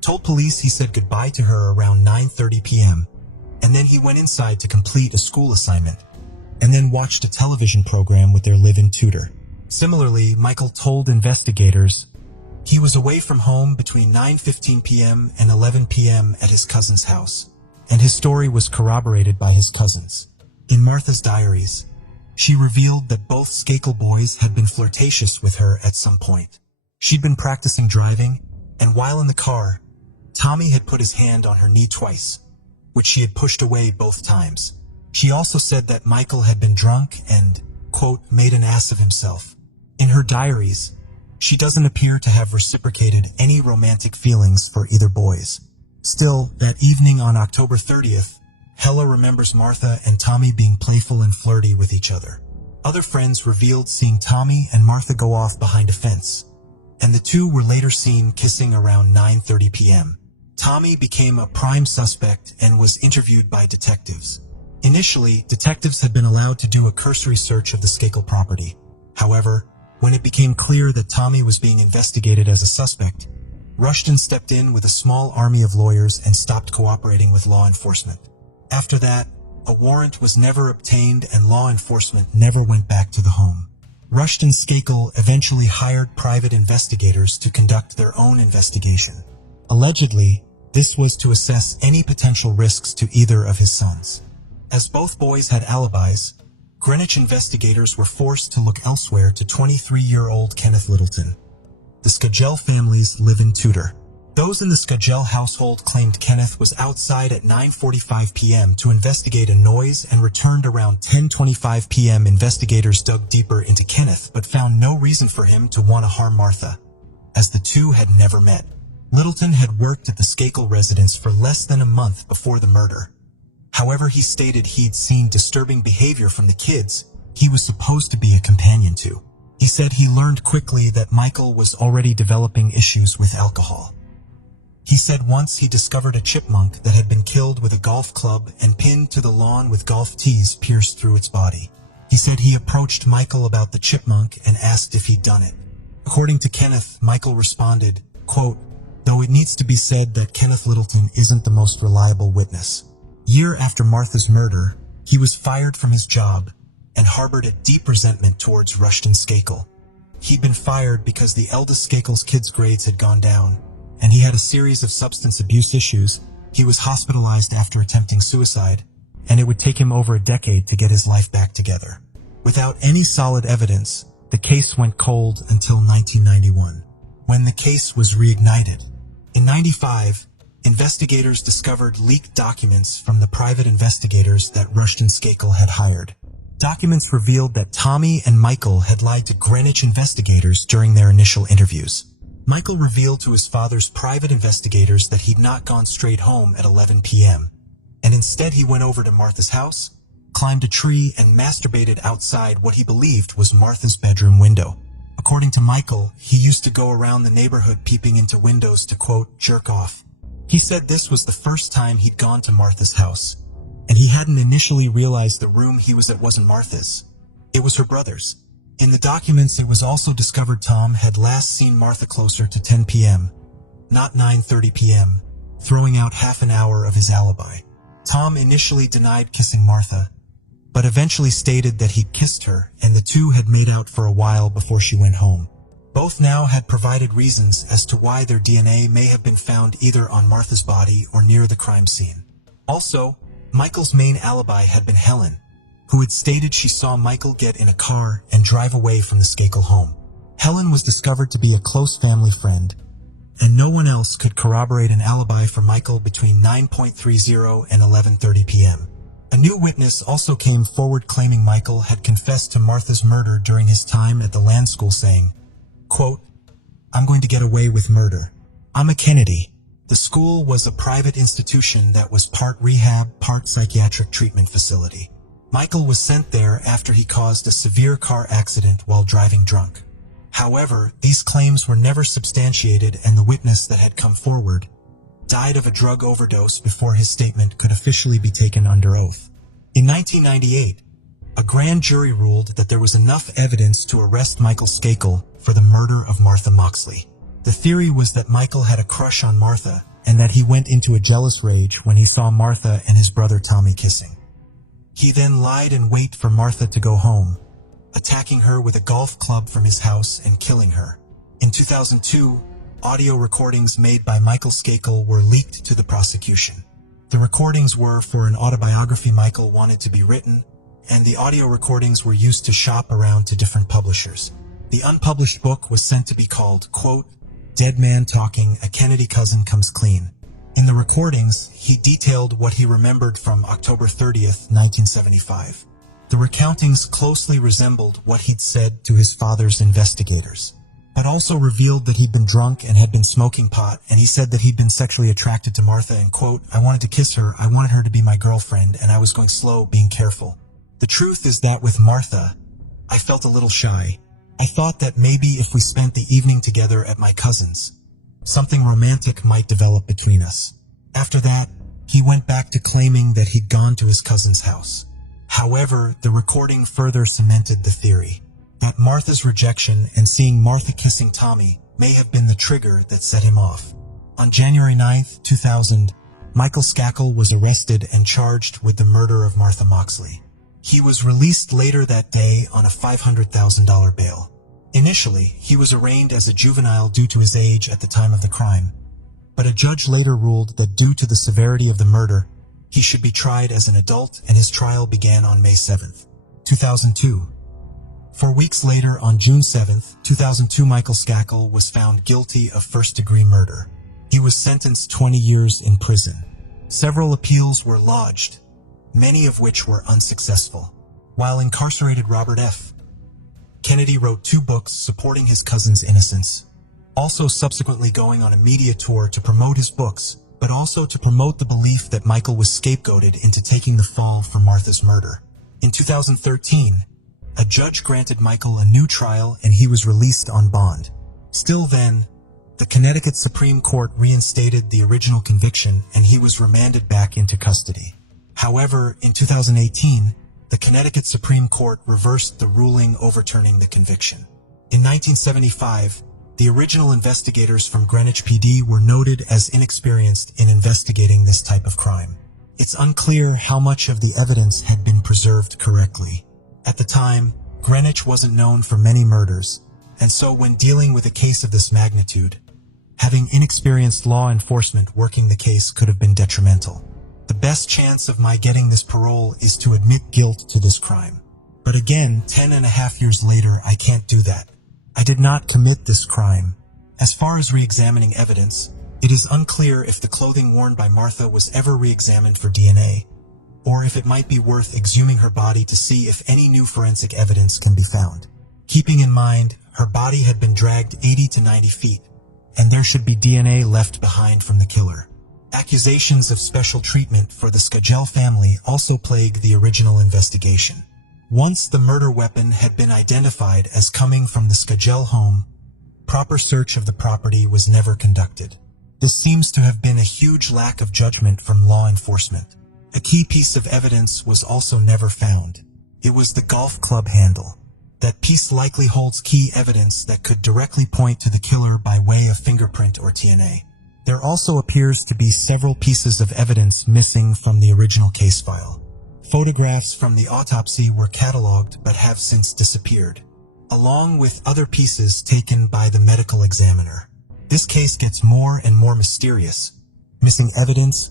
told police he said goodbye to her around 9:30 p.m., and then he went inside to complete a school assignment, and then watched a television program with their live-in tutor. Similarly, Michael told investigators he was away from home between 9:15 p.m. and 11 p.m. at his cousin's house, and his story was corroborated by his cousins. In Martha's diaries, she revealed that both Skakel boys had been flirtatious with her at some point. She'd been practicing driving, and while in the car, Tommy had put his hand on her knee twice, which she had pushed away both times. She also said that Michael had been drunk and, quote, made an ass of himself. In her diaries, she doesn't appear to have reciprocated any romantic feelings for either boys. Still, that evening on October 30th, Hella remembers Martha and Tommy being playful and flirty with each other. Other friends revealed seeing Tommy and Martha go off behind a fence, and the two were later seen kissing around 9:30 p.m. Tommy became a prime suspect and was interviewed by detectives. Initially, detectives had been allowed to do a cursory search of the Skakel property. However, when it became clear that Tommy was being investigated as a suspect, Rushton stepped in with a small army of lawyers and stopped cooperating with law enforcement. After that, a warrant was never obtained and law enforcement never went back to the home. Rushton Skakel eventually hired private investigators to conduct their own investigation. Allegedly, this was to assess any potential risks to either of his sons. As both boys had alibis, Greenwich investigators were forced to look elsewhere to 23-year-old Kenneth Littleton, the Skagel family's live-in tutor. Those in the Skagel household claimed Kenneth was outside at 9:45 p.m. to investigate a noise and returned around 10:25 p.m. Investigators dug deeper into Kenneth but found no reason for him to want to harm Martha, as the two had never met. Littleton had worked at the Skakel residence for less than a month before the murder. However, he stated he'd seen disturbing behavior from the kids he was supposed to be a companion to. He said he learned quickly that Michael was already developing issues with alcohol. He said once he discovered a chipmunk that had been killed with a golf club and pinned to the lawn with golf tees pierced through its body. He said he approached Michael about the chipmunk and asked if he'd done it. According to Kenneth, Michael responded, quote, "Though it needs to be said that Kenneth Littleton isn't the most reliable witness. Year after Martha's murder, he was fired from his job and harbored a deep resentment towards Rushton Skakel. He'd been fired because the eldest Skakel's kids' grades had gone down, and he had a series of substance abuse issues. He was hospitalized after attempting suicide, and it would take him over a decade to get his life back together. Without any solid evidence, the case went cold until 1991, when the case was reignited. In '95, investigators discovered leaked documents from the private investigators that Rushton Skakel had hired. Documents revealed that Tommy and Michael had lied to Greenwich investigators during their initial interviews. Michael revealed to his father's private investigators that he'd not gone straight home at 11 p.m., and instead he went over to Martha's house, climbed a tree, and masturbated outside what he believed was Martha's bedroom window. According to Michael, he used to go around the neighborhood peeping into windows to, quote, jerk off. He said this was the first time he'd gone to Martha's house, and he hadn't initially realized the room he was at wasn't Martha's. It was her brother's. In the documents, it was also discovered Tom had last seen Martha closer to 10 p.m., not 9:30 p.m., throwing out half an hour of his alibi. Tom initially denied kissing Martha, but eventually stated that he'd kissed her and the two had made out for a while before she went home. Both now had provided reasons as to why their DNA may have been found either on Martha's body or near the crime scene. Also, Michael's main alibi had been Helen, who had stated she saw Michael get in a car and drive away from the Skakel home. Helen was discovered to be a close family friend, and no one else could corroborate an alibi for Michael between 9:30 and 11:30 p.m. A new witness also came forward claiming Michael had confessed to Martha's murder during his time at the land school, saying, quote, "I'm going to get away with murder. I'm a Kennedy." The school was a private institution that was part rehab, part psychiatric treatment facility. Michael was sent there after he caused a severe car accident while driving drunk. However, these claims were never substantiated, and the witness that had come forward died of a drug overdose before his statement could officially be taken under oath. In 1998, a grand jury ruled that there was enough evidence to arrest Michael Skakel for the murder of Martha Moxley. The theory was that Michael had a crush on Martha and that he went into a jealous rage when he saw Martha and his brother Tommy kissing. He then lied in wait for Martha to go home, attacking her with a golf club from his house and killing her. In 2002, audio recordings made by Michael Skakel were leaked to the prosecution. The recordings were for an autobiography Michael wanted to be written, and the audio recordings were used to shop around to different publishers. The unpublished book was sent to be called, quote, "Dead Man Talking, A Kennedy Cousin Comes Clean." In the recordings, he detailed what he remembered from October 30th, 1975. The recountings closely resembled what he'd said to his father's investigators, but also revealed that he'd been drunk and had been smoking pot, and he said that he'd been sexually attracted to Martha and, quote, "I wanted to kiss her, I wanted her to be my girlfriend, and I was going slow, being careful. The truth is that with Martha, I felt a little shy. I thought that maybe if we spent the evening together at my cousin's, something romantic might develop between us." After that, he went back to claiming that he'd gone to his cousin's house. However, the recording further cemented the theory that Martha's rejection and seeing Martha kissing Tommy may have been the trigger that set him off. On January 9th, 2000, Michael Skakel was arrested and charged with the murder of Martha Moxley. He was released later that day on a $500,000 bail. Initially, he was arraigned as a juvenile due to his age at the time of the crime, but a judge later ruled that due to the severity of the murder, he should be tried as an adult, and his trial began on May 7th, 2002. 4 weeks later, on June 7th, 2002, Michael Skakel was found guilty of first-degree murder. He was sentenced 20 years in prison. Several appeals were lodged, many of which were unsuccessful. While incarcerated, Robert F. Kennedy wrote 2 books supporting his cousin's innocence, also subsequently going on a media tour to promote his books, but also to promote the belief that Michael was scapegoated into taking the fall for Martha's murder. In 2013, a judge granted Michael a new trial and he was released on bond. Still then, The Connecticut Supreme Court reinstated the original conviction and he was remanded back into custody. However, in 2018, the Connecticut Supreme Court reversed the ruling overturning the conviction. In 1975, the original investigators from Greenwich PD were noted as inexperienced in investigating this type of crime. It's unclear how much of the evidence had been preserved correctly. At the time, Greenwich wasn't known for many murders, and so when dealing with a case of this magnitude, having inexperienced law enforcement working the case could have been detrimental. The best chance of my getting this parole is to admit guilt to this crime. But again, 10.5 years later, I can't do that. I did not commit this crime. As far as re-examining evidence, it is unclear if the clothing worn by Martha was ever re-examined for DNA, or if it might be worth exhuming her body to see if any new forensic evidence can be found. Keeping in mind, her body had been dragged 80 to 90 feet, and there should be DNA left behind from the killer. Accusations of special treatment for the Skagel family also plagued the original investigation. Once the murder weapon had been identified as coming from the Skagel home, proper search of the property was never conducted. This seems to have been a huge lack of judgment from law enforcement. A key piece of evidence was also never found. It was the golf club handle. That piece likely holds key evidence that could directly point to the killer by way of fingerprint or DNA. There also appears to be several pieces of evidence missing from the original case file. Photographs from the autopsy were cataloged but have since disappeared, along with other pieces taken by the medical examiner. This case gets more and more mysterious. Missing evidence,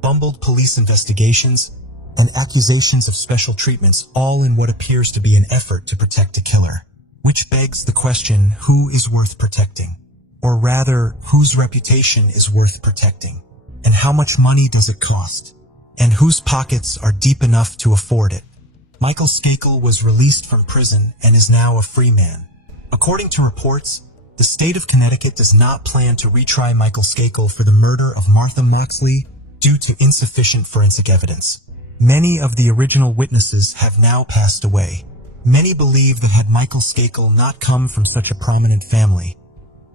bumbled police investigations, and accusations of special treatments, all in what appears to be an effort to protect a killer. Which begs the question, who is worth protecting? Or rather, whose reputation is worth protecting? And how much money does it cost? And whose pockets are deep enough to afford it? Michael Skakel was released from prison and is now a free man. According to reports, the state of Connecticut does not plan to retry Michael Skakel for the murder of Martha Moxley due to insufficient forensic evidence. Many of the original witnesses have now passed away. Many believe that had Michael Skakel not come from such a prominent family,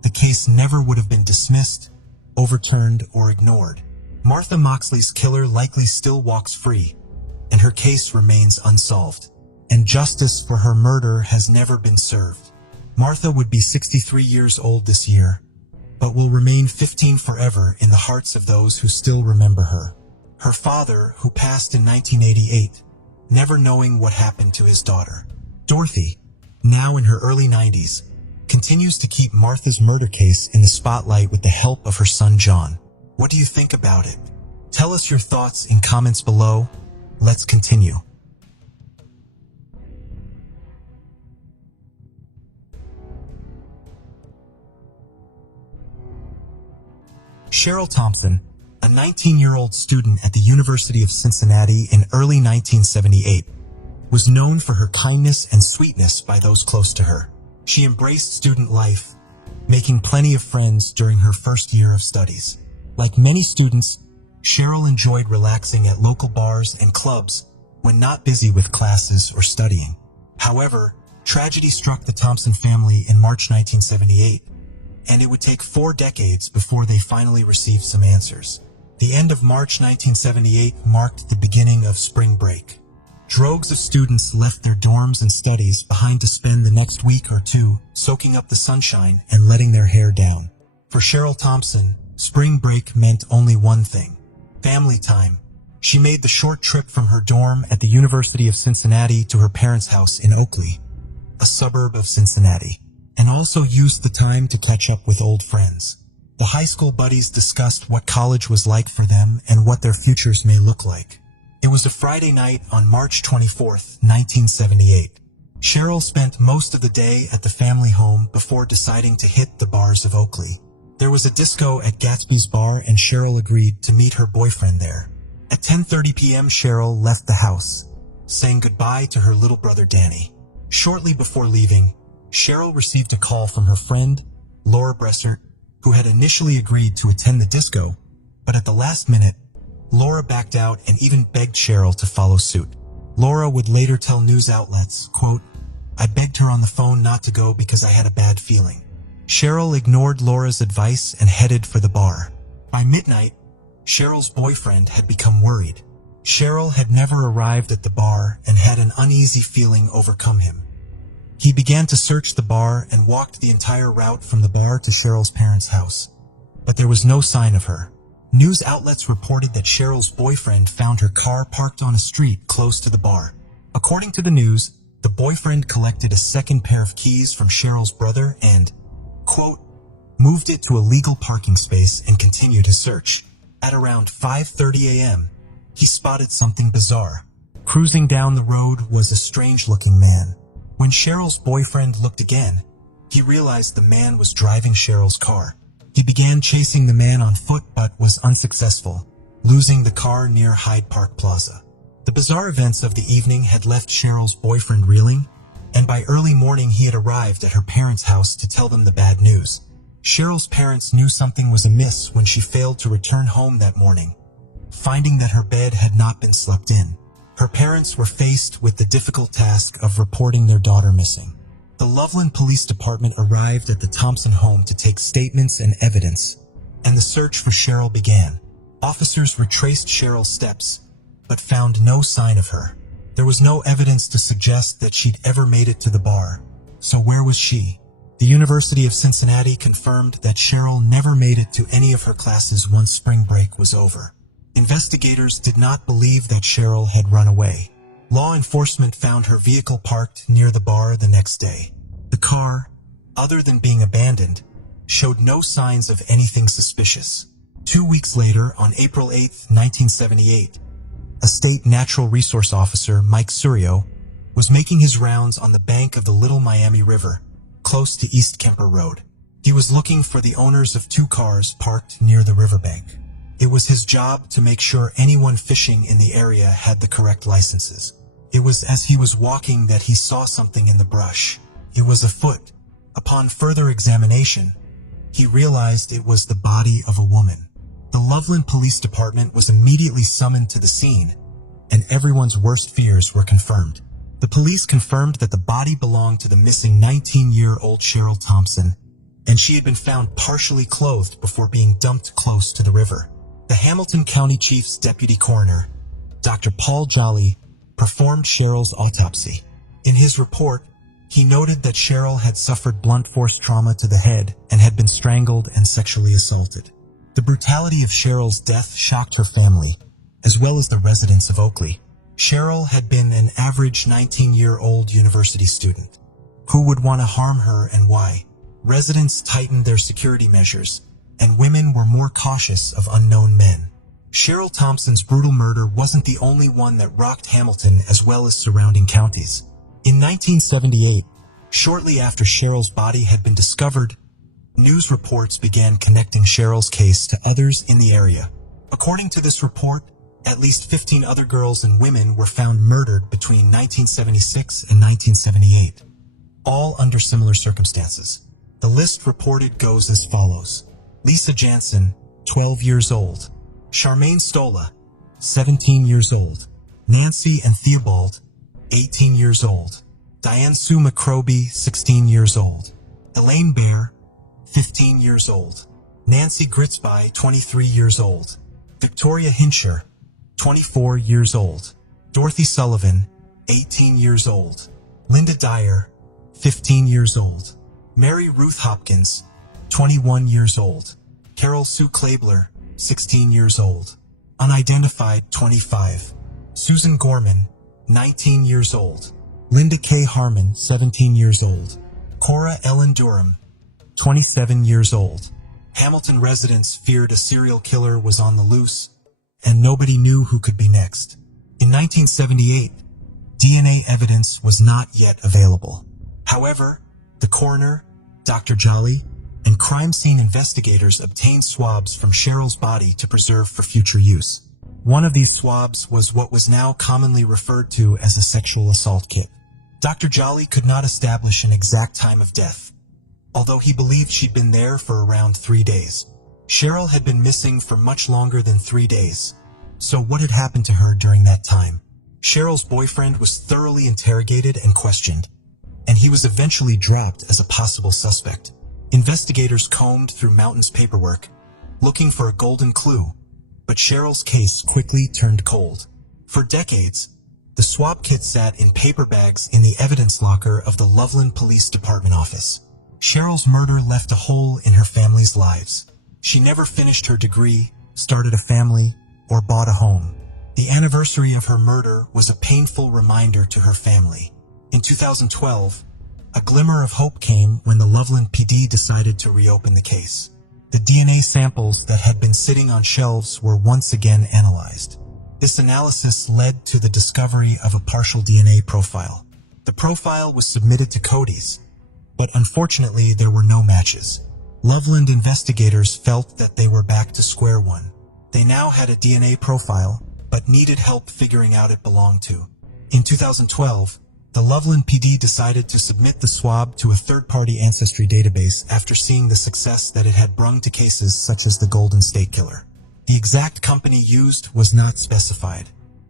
the case never would have been dismissed, overturned, or ignored. Martha Moxley's killer likely still walks free, and her case remains unsolved, and justice for her murder has never been served. Martha would be 63 years old this year, but will remain 15 forever in the hearts of those who still remember her. Her father, who passed in 1988, never knowing what happened to his daughter. Dorothy, now in her early 90s, continues to keep Martha's murder case in the spotlight with the help of her son John. What do you think about it? Tell us your thoughts in comments below. Let's continue. Cheryl Thompson, a 19-year-old student at the University of Cincinnati in early 1978, was known for her kindness and sweetness by those close to her. She embraced student life, making plenty of friends during her first year of studies. Like many students, Cheryl enjoyed relaxing at local bars and clubs when not busy with classes or studying. However, tragedy struck the Thompson family in March 1978, and it would take 4 decades before they finally received some answers. The end of March 1978 marked the beginning of spring break. Droves of students left their dorms and studies behind to spend the next week or two soaking up the sunshine and letting their hair down. For Cheryl Thompson, spring break meant only one thing: family time. She made the short trip from her dorm at the University of Cincinnati to her parents' house in Oakley, a suburb of Cincinnati, and also used the time to catch up with old friends. The high school buddies discussed what college was like for them and what their futures may look like. It was a Friday night on March 24th, 1978. Cheryl spent most of the day at the family home before deciding to hit the bars of Oakley. There was a disco at Gatsby's bar and Cheryl agreed to meet her boyfriend there. At 10:30 p.m. Cheryl left the house, saying goodbye to her little brother Danny. Shortly before leaving, Cheryl received a call from her friend, Laura Bressert, who had initially agreed to attend the disco, but at the last minute, Laura backed out and even begged Cheryl to follow suit. Laura would later tell news outlets, quote, "I begged her on the phone not to go because I had a bad feeling. Cheryl ignored Laura's advice and headed for the bar. By midnight, Cheryl's boyfriend had become worried. Cheryl had never arrived at the bar and had an uneasy feeling overcome him. He began to search the bar and walked the entire route from the bar to Cheryl's parents' house. But there was no sign of her. News outlets reported that Cheryl's boyfriend found her car parked on a street close to the bar. According to the news, the boyfriend collected a second pair of keys from Cheryl's brother and, quote, moved it to a legal parking space and continued his search. At around 5:30 a.m., he spotted something bizarre. Cruising down the road was a strange-looking man. When Cheryl's boyfriend looked again, he realized the man was driving Cheryl's car. He began chasing the man on foot but was unsuccessful, losing the car near Hyde Park Plaza. The bizarre events of the evening had left Cheryl's boyfriend reeling, and by early morning he had arrived at her parents' house to tell them the bad news. Cheryl's parents knew something was amiss when she failed to return home that morning, finding that her bed had not been slept in. Her parents were faced with the difficult task of reporting their daughter missing. The Loveland Police Department arrived at the Thompson home to take statements and evidence, and the search for Cheryl began. Officers retraced Cheryl's steps, but found no sign of her. There was no evidence to suggest that she'd ever made it to the bar. So where was she? The University of Cincinnati confirmed that Cheryl never made it to any of her classes once spring break was over. Investigators did not believe that Cheryl had run away. Law enforcement found her vehicle parked near the bar the next day. The car, other than being abandoned, showed no signs of anything suspicious. 2 weeks later, on April 8, 1978, a state natural resource officer, Mike Surio, was making his rounds on the bank of the Little Miami River, close to East Kemper Road. He was looking for the owners of 2 cars parked near the riverbank. It was his job to make sure anyone fishing in the area had the correct licenses. It was as he was walking that he saw something in the brush. It was a foot. Upon further examination, he realized it was the body of a woman. The Loveland Police Department was immediately summoned to the scene, and everyone's worst fears were confirmed. The police confirmed that the body belonged to the missing 19-year-old Cheryl Thompson, and she had been found partially clothed before being dumped close to the river. The Hamilton County Chief's deputy coroner, Dr. Paul Jolly, performed Cheryl's autopsy. In his report, he noted that Cheryl had suffered blunt force trauma to the head and had been strangled and sexually assaulted. The brutality of Cheryl's death shocked her family, as well as the residents of Oakley. Cheryl had been an average 19-year-old university student. Who would want to harm her and why? Residents tightened their security measures, and women were more cautious of unknown men. Cheryl Thompson's brutal murder wasn't the only one that rocked Hamilton as well as surrounding counties. In 1978, shortly after Cheryl's body had been discovered, news reports began connecting Cheryl's case to others in the area. According to this report, at least 15 other girls and women were found murdered between 1976 and 1978, all under similar circumstances. The list reported goes as follows: Lisa Jansen, 12 years old; Charmaine Stola, 17 years old; Nancy and Theobald, 18 years old; Diane Sue McCroby, 16 years old; Elaine Bear, 15 years old; Nancy Gritzby, 23 years old; Victoria Hinscher, 24 years old; Dorothy Sullivan, 18 years old; Linda Dyer, 15 years old; Mary Ruth Hopkins, 21 years old; Carol Sue Klabler, 16 years old; Unidentified, 25; Susan Gorman, 19 years old; Linda K. Harmon, 17 years old; Cora Ellen Durham, 27 years old. Hamilton residents feared a serial killer was on the loose, and nobody knew who could be next. In 1978, DNA evidence was not yet available. However, the coroner, Dr. Jolly, and crime scene investigators obtained swabs from Cheryl's body to preserve for future use. One of these swabs was what was now commonly referred to as a sexual assault kit. Dr. Jolly could not establish an exact time of death, although he believed she'd been there for around 3 days. Cheryl had been missing for much longer than 3 days, so what had happened to her during that time? Cheryl's boyfriend was thoroughly interrogated and questioned, and he was eventually dropped as a possible suspect. Investigators combed through Mountain's paperwork, looking for a golden clue, but Cheryl's case quickly turned cold. For decades, the swab kit sat in paper bags in the evidence locker of the Loveland Police Department office. Cheryl's murder left a hole in her family's lives. She never finished her degree, started a family, or bought a home. The anniversary of her murder was a painful reminder to her family. In 2012, a glimmer of hope came when the Loveland PD decided to reopen the case. The DNA samples that had been sitting on shelves were once again analyzed. This analysis led to the discovery of a partial DNA profile. The profile was submitted to Cody's, but unfortunately there were no matches. Loveland investigators felt that they were back to square one. They now had a DNA profile, but needed help figuring out it belonged to. In 2012, the Loveland PD decided to submit the swab to a third-party ancestry database after seeing the success that it had brought to cases such as the Golden State Killer. The exact company used was not specified.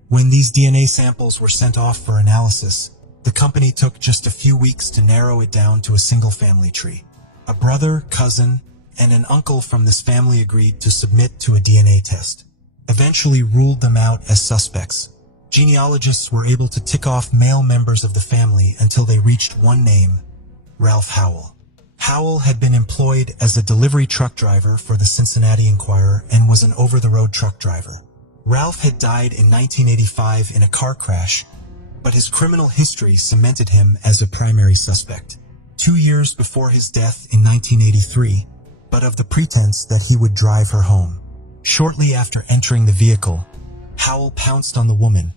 When these DNA samples were sent off for analysis, the company took just a few weeks to narrow it down to a single family tree. A brother, cousin, and an uncle from this family agreed to submit to a DNA test, eventually ruled them out as suspects. Genealogists were able to tick off male members of the family until they reached one name, Ralph Howell. Howell had been employed as a delivery truck driver for the Cincinnati Enquirer and was an over-the-road truck driver. Ralph had died in 1985 in a car crash, but his criminal history cemented him as a primary suspect. 2 years before his death in 1983, but of the pretense that he would drive her home. Shortly after entering the vehicle, Howell pounced on the woman,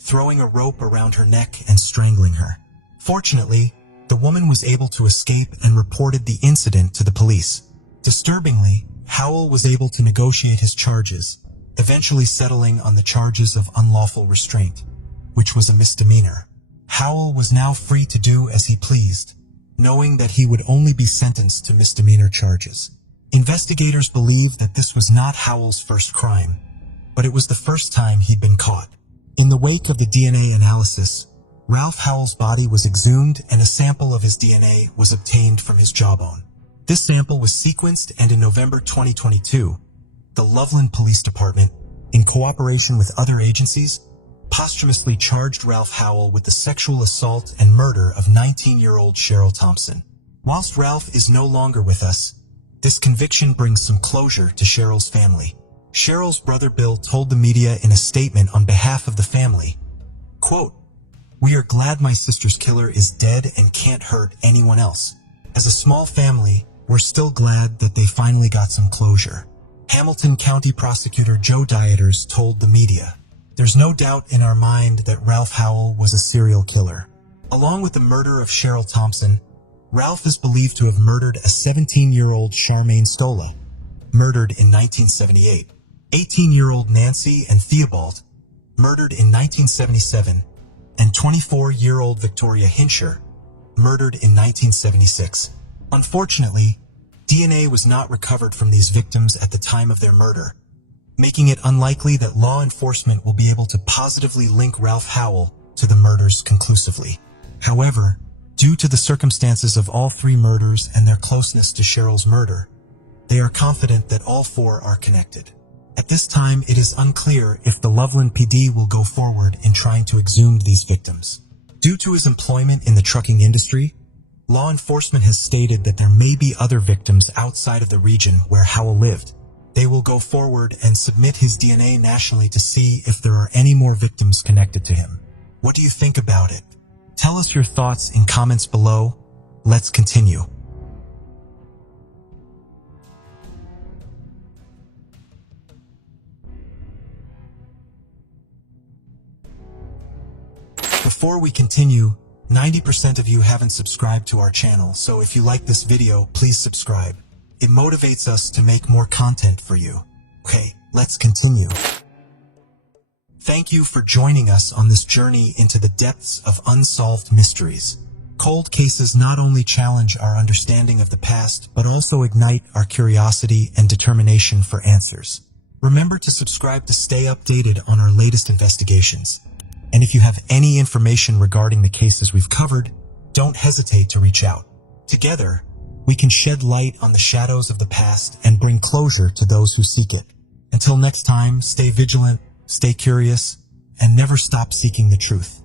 throwing a rope around her neck and strangling her. Fortunately, the woman was able to escape and reported the incident to the police. Disturbingly, Howell was able to negotiate his charges, eventually settling on the charges of unlawful restraint, which was a misdemeanor. Howell was now free to do as he pleased, knowing that he would only be sentenced to misdemeanor charges. Investigators believe that this was not Howell's first crime, but it was the first time he'd been caught. In the wake of the DNA analysis, Ralph Howell's body was exhumed and a sample of his DNA was obtained from his jawbone. This sample was sequenced, and in November 2022, the Loveland Police Department, in cooperation with other agencies, posthumously charged Ralph Howell with the sexual assault and murder of 19-year-old Cheryl Thompson. Whilst Ralph is no longer with us, this conviction brings some closure to Cheryl's family. Cheryl's brother Bill told the media in a statement on behalf of the family, quote, "We are glad my sister's killer is dead and can't hurt anyone else. As a small family, we're still glad that they finally got some closure." Hamilton County Prosecutor Joe Dieters told the media, "There's no doubt in our mind that Ralph Howell was a serial killer. Along with the murder of Cheryl Thompson, Ralph is believed to have murdered a 17-year-old Charmaine Stola, murdered in 1978, 18-year-old Nancy and Theobald, murdered in 1977, and 24-year-old Victoria Hinscher, murdered in 1976. Unfortunately, DNA was not recovered from these victims at the time of their murder, making it unlikely that law enforcement will be able to positively link Ralph Howell to the murders conclusively. However, due to the circumstances of all three murders and their closeness to Cheryl's murder, they are confident that all four are connected. At this time, it is unclear if the Loveland PD will go forward in trying to exhume these victims. Due to his employment in the trucking industry, law enforcement has stated that there may be other victims outside of the region where Howell lived. They will go forward and submit his DNA nationally to see if there are any more victims connected to him. What do you think about it? Tell us your thoughts in comments below. Let's continue. Before we continue, 90% of you haven't subscribed to our channel, so if you like this video, please subscribe. It motivates us to make more content for you. Okay, let's continue. Thank you for joining us on this journey into the depths of unsolved mysteries. Cold cases not only challenge our understanding of the past, but also ignite our curiosity and determination for answers. Remember to subscribe to stay updated on our latest investigations. And if you have any information regarding the cases we've covered, don't hesitate to reach out. Together, we can shed light on the shadows of the past and bring closure to those who seek it. Until next time, stay vigilant, stay curious, and never stop seeking the truth.